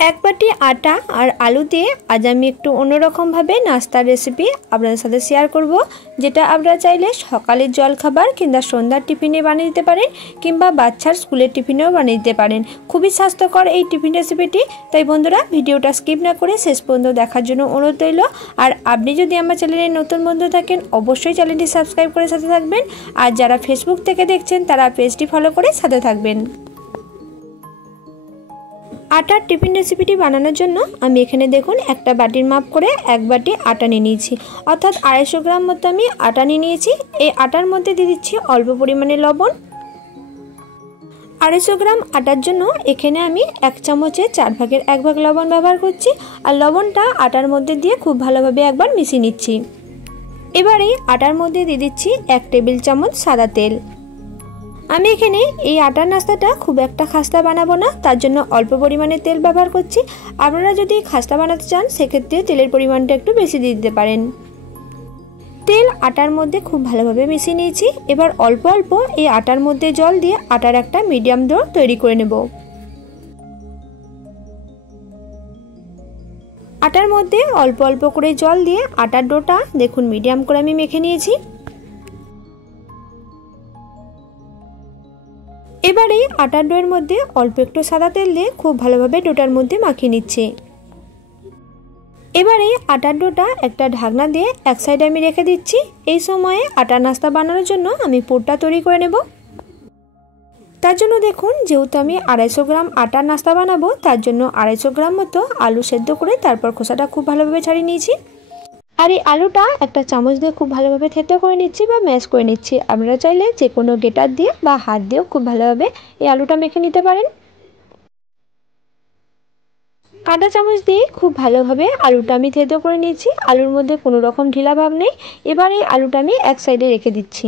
এক বাটি আটা আর আলু দিয়ে আজ আমি একটু অন্যরকমভাবে নাস্তার রেসিপি আপনাদের সাথে শেয়ার করব, যেটা আপনারা চাইলে সকালের জলখাবার কিংবা সন্ধ্যার টিফিনে বানিয়ে দিতে পারেন কিংবা বাচ্চার স্কুলের টিফিনেও বানিয়ে দিতে পারেন। খুবই স্বাস্থ্যকর এই টিফিন রেসিপিটি। তাই বন্ধুরা, ভিডিওটা স্কিপ না করে শেষ পর্যন্ত দেখার জন্য অনুরোধ রইল। আর আপনি যদি আমার চ্যানেলে নতুন বন্ধু থাকেন, অবশ্যই চ্যানেলটি সাবস্ক্রাইব করে সাথে থাকবেন। আর যারা ফেসবুক থেকে দেখছেন তারা পেজটি ফলো করে সাথে থাকবেন। আটার টিফিন রেসিপিটি বানানোর জন্য আমি এখানে দেখুন একটা বাটির মাপ করে এক বাটি আটা নিয়ে নিয়েছি, অর্থাৎ 250 গ্রাম মতো আমি আটা নিয়ে নিয়েছি। এই আটার মধ্যে দিয়ে দিচ্ছি অল্প পরিমাণে লবণ। 250 গ্রাম আটার জন্য এখানে আমি 1 চামচের 4 ভাগের 1 ভাগ লবণ ব্যবহার করছি। আর লবণটা আটার মধ্যে দিয়ে খুব ভালোভাবে একবার মিশিয়ে নিচ্ছি। এবারে আটার মধ্যে দিয়ে দিচ্ছি 1 টেবিল চামচ সাদা তেল। আমি এখানে এই আটার নাস্তাটা খুব একটা খাস্তা বানাবো না, তার জন্য অল্প পরিমাণে তেল ব্যবহার করছি। আপনারা যদি খাস্তা বানাতে চান সেক্ষেত্রে তেলের পরিমাণটা একটু বেশি দিয়ে দিতে পারেন। তেল আটার মধ্যে খুব ভালোভাবে মিশিয়ে নিয়েছি। এবার অল্প অল্প এই আটার মধ্যে জল দিয়ে আটার একটা মিডিয়াম ডো তৈরি করে নেব। আটার মধ্যে অল্প অল্প করে জল দিয়ে আটার ডোটা দেখুন মিডিয়াম করে আমি মেখে নিয়েছি। এবারে আটার ডোয়ের মধ্যে অল্প একটু সাদা তেল দিয়ে খুব ভালোভাবে ডোটার মধ্যে মাখিয়ে নিচ্ছি। এবারে আটার ডোটা একটা ঢাকনা দিয়ে এক সাইডে আমি রেখে দিচ্ছি। এই সময়ে আটার নাস্তা বানানোর জন্য আমি পুরটা তৈরি করে নেব। তার জন্য দেখুন, যেহেতু আমি 250 গ্রাম আটার নাস্তা বানাবো, তার জন্য 250 গ্রাম মতো আলু সেদ্ধ করে তারপর খোসাটা খুব ভালোভাবে ছাড়িয়ে নিয়েছি। আর এই আলুটা একটা চামচ দিয়ে খুব ভালোভাবে থেতো করে নিচ্ছি বা ম্যাশ করে নিচ্ছি। আপনারা চাইলে যে কোনো গ্রেটার দিয়ে বা হাত দিয়েও খুব ভালোভাবে এই আলুটা মেখে নিতে পারেন। কাঁটা চামচ দিয়ে খুব ভালোভাবে আলুটা আমি থেতো করে নিয়েছি। আলুর মধ্যে কোনো রকম ঢিলা ভাব নেই। এবার এই আলুটা আমি এক সাইডে রেখে দিচ্ছি।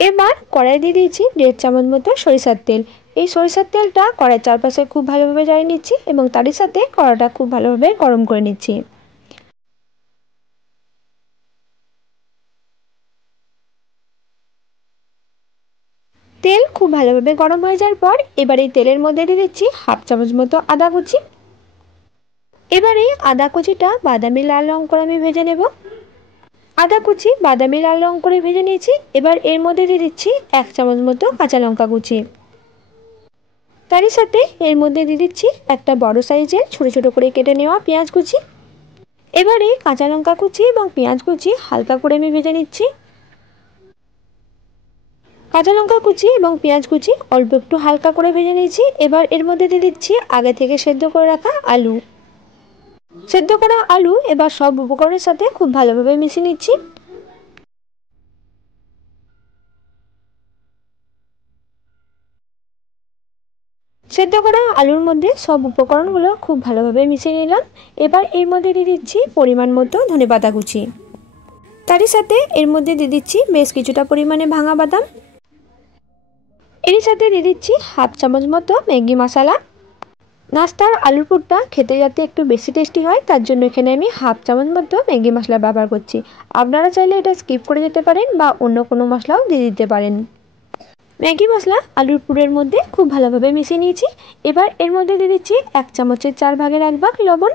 এবার কড়াই দিয়ে দিয়েছি 1.5 চামচ মতো সরিষার তেল। এই সরিষার তেলটা কড়াইয়ের চারপাশে খুব ভালোভাবে জ্বালিয়ে নিচ্ছি এবং তারই সাথে কড়াটা খুব ভালোভাবে গরম করে নিচ্ছি। তেল খুব ভালোভাবে গরম হয়ে যাওয়ার পর এবার এই তেলের মধ্যে দিয়ে দিচ্ছি 1/2 চামচ মতো আদা কুচি। এবারে আদা কুচিটা বাদামি লাল রং করে আমি ভেজে নেব। আদা কুচি বাদামি লাল রং করে ভেজে নিয়েছি। এবার এর মধ্যে দিয়ে দিচ্ছি 1 চামচ মতো কাঁচা লঙ্কা কুচি। তারই সাথে এর মধ্যে দিয়ে দিচ্ছি একটা বড় সাইজের ছোট ছোট করে কেটে নেওয়া পেঁয়াজ কুচি। এবারে কাঁচা লঙ্কা কুচি এবং পেঁয়াজ কুচি হালকা করে আমি ভেজে নিচ্ছি। কাঁচা লঙ্কা কুচি এবং পেঁয়াজ কুচি অল্প একটু হালকা করে ভেজে নিয়েছি। এবার এর মধ্যে দিয়ে দিচ্ছি আগে থেকে সেদ্ধ করে রাখা আলু। সেদ্ধ করা আলু এবার সব উপকরণের সাথে খুব ভালোভাবে মিশিয়ে নিচ্ছি। সেদ্ধ করা আলুর মধ্যে সব উপকরণগুলো খুব ভালোভাবে মিশিয়ে নিলাম। এবার এর মধ্যে দিয়ে দিচ্ছি পরিমাণ মতো ধনেপাতা কুচি। তারই সাথে এর মধ্যে দিয়ে দিচ্ছি বেশ কিছুটা পরিমাণে ভাঙা বাদাম। এর সাথে দিয়ে দিচ্ছি 1/2 চামচ মতো ম্যাগি মশলা। নাস্তার আলুর পুরটা খেতে যাতে একটু বেশি টেস্টি হয়, তার জন্য এখানে আমি 1/2 চামচ মতো ম্যাগি মশলা ব্যবহার করছি। আপনারা চাইলে এটা স্কিপ করে দিতে পারেন বা অন্য কোনো মশলাও দিয়ে দিতে পারেন। ম্যাগি মশলা আলুর পুরের মধ্যে খুব ভালোভাবে মিশিয়ে নিয়েছি। এবার এর মধ্যে দিয়ে দিচ্ছি 1 চামচের 4 ভাগের 1 ভাগ লবণ।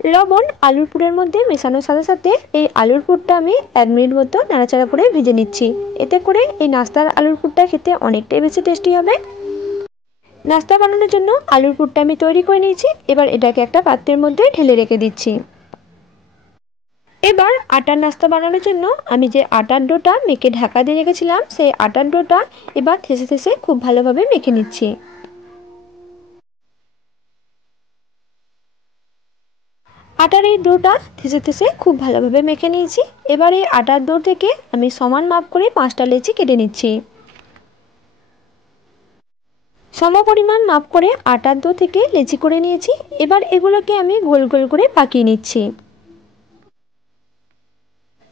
লবণ আলুর পুরের মধ্যে মেশানোর সাথে সাথে এই আলুর পুরটা আমি 1 মিনিট মতো নাড়াচাড়া করে ভেজে নিচ্ছি। এতে করে এই নাস্তার আলুর পুরটা খেতে অনেকটাই বেশি টেস্টি হবে। নাস্তা বানানোর জন্য আলুর পুরটা আমি তৈরি করে নিয়েছি। এবার এটাকে একটা পাত্রের মধ্যে ঢেলে রেখে দিচ্ছি। এবার আটার নাস্তা বানানোর জন্য আমি যে আটার ডোটা মেখে ঢাকা দিয়ে রেখেছিলাম, সেই আটার ডোটা এবার থেসে থেসে খুব ভালোভাবে মেখে নিচ্ছি। আটার এই ডোটা থেসে থেসে খুব ভালোভাবে মেখে নিয়েছি। এবার এই আটার ডো থেকে আমি সমান মাপ করে 5টা লেচি কেটে নিচ্ছি। সম পরিমাণ মাপ করে আটার ডো থেকে লেচি করে নিয়েছি। এবার এগুলোকে আমি গোল গোল করে পাকিয়ে নিচ্ছি।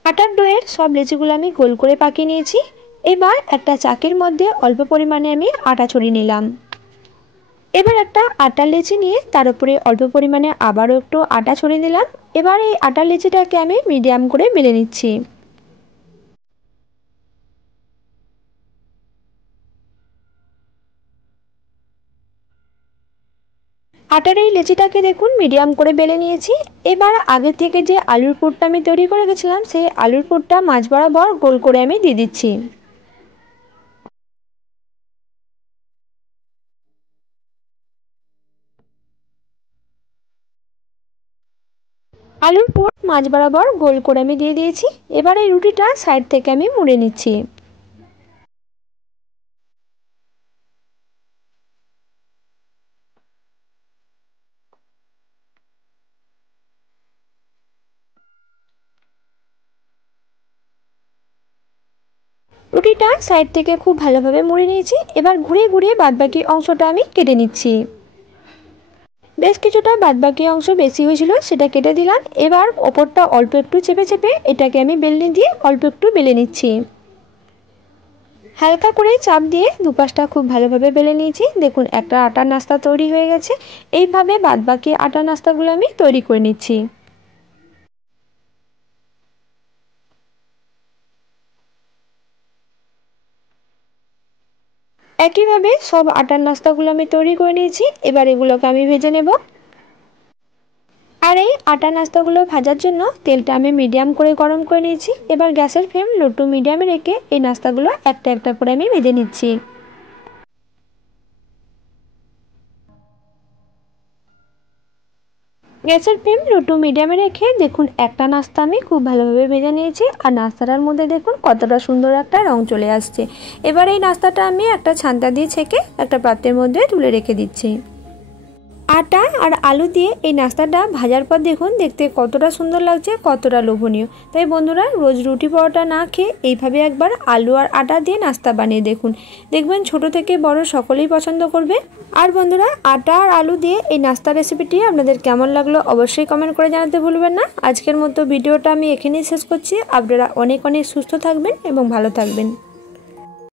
আটার ডোয়ের সব লেচিগুলো আমি গোল করে পাকিয়ে নিয়েছি। এবার একটা চাকির মধ্যে অল্প পরিমাণে আমি আটা ছড়িয়ে নিলাম। এবার একটা আটার লেচি নিয়ে তার উপরে অল্প পরিমাণে আবারও একটু আটা ছড়িয়ে দিলাম। এবার এই আটার লেচিটাকে আমি মিডিয়াম করে বেলে নিচ্ছি। আটার এই লেচিটাকে দেখুন মিডিয়াম করে বেলে নিয়েছি। এবার আগে থেকে যে আলুর পুরটা আমি তৈরি করে রেখেছিলাম সেই আলুর পুরটা মাঝ বরাবর গোল করে আমি দিয়ে দিচ্ছি। আলুর পুর মাঝ বরাবর গোল করে আমি দিয়ে দিয়েছি। এবার এই রুটিটা সাইড থেকে আমি মুড়ে নিচ্ছি। রুটিটা সাইড থেকে খুব ভালোভাবে মুড়ে নিয়েছি। এবার ঘুরিয়ে ঘুরিয়ে বাদবাকি অংশটা আমি কেটে নিচ্ছি। বেশ কিছুটা বাদবাকি অংশ বেশি হয়েছিল, সেটা কেটে দিলাম। এবার ওপরটা অল্প একটু চেপে চেপে এটাকে আমি বেলনি দিয়ে অল্প একটু বেলে নিচ্ছি। হালকা করে চাপ দিয়ে দুপাশটা খুব ভালোভাবে বেলে নিয়েছি। দেখুন একটা আটার নাস্তা তৈরি হয়ে গেছে। এইভাবে বাদবাকি আটার নাস্তাগুলো আমি তৈরি করে নিচ্ছি। একইভাবে সব আটার নাস্তাগুলো আমি তৈরি করে নিয়েছি। এবার এগুলোকে আমি ভেজে নেব। আর এই আটা নাস্তাগুলো ভাজার জন্য তেলটা আমি মিডিয়াম করে গরম করে নিয়েছি। এবার গ্যাসের ফ্লেম লো টু মিডিয়ামে রেখে এই নাস্তাগুলো একটা একটা করে আমি ভেজে নিচ্ছি। গ্যাসের ফ্লেম লো টু মিডিয়ামে রেখে দেখুন একটা নাস্তা আমি খুব ভালোভাবে ভেজে নিয়েছি। আর নাস্তাটার মধ্যে দেখুন কতটা সুন্দর একটা রং চলে আসছে। এবার এই নাস্তাটা আমি একটা ছান্তা দিয়ে ছেঁকে একটা পাত্রের মধ্যে তুলে রেখে দিচ্ছি। আটা আর আলু দিয়ে এই নাস্তাটা ভাজার পর দেখুন দেখতে কতটা সুন্দর লাগছে, কতটা লোভনীয়। তাই বন্ধুরা রোজ রুটি পরোটা না খেয়ে এইভাবে একবার আলু আর আটা দিয়ে নাস্তা বানিয়ে দেখুন, দেখবেন ছোট থেকে বড় সকলেই পছন্দ করবে। আর বন্ধুরা আটা আর আলু দিয়ে এই নাস্তা রেসিপিটি আপনাদের কেমন লাগলো অবশ্যই কমেন্ট করে জানাতে ভুলবেন না। আজকের মতো ভিডিওটা আমি এখানেই শেষ করছি। আপনারা অনেক অনেক সুস্থ থাকবেন এবং ভালো থাকবেন।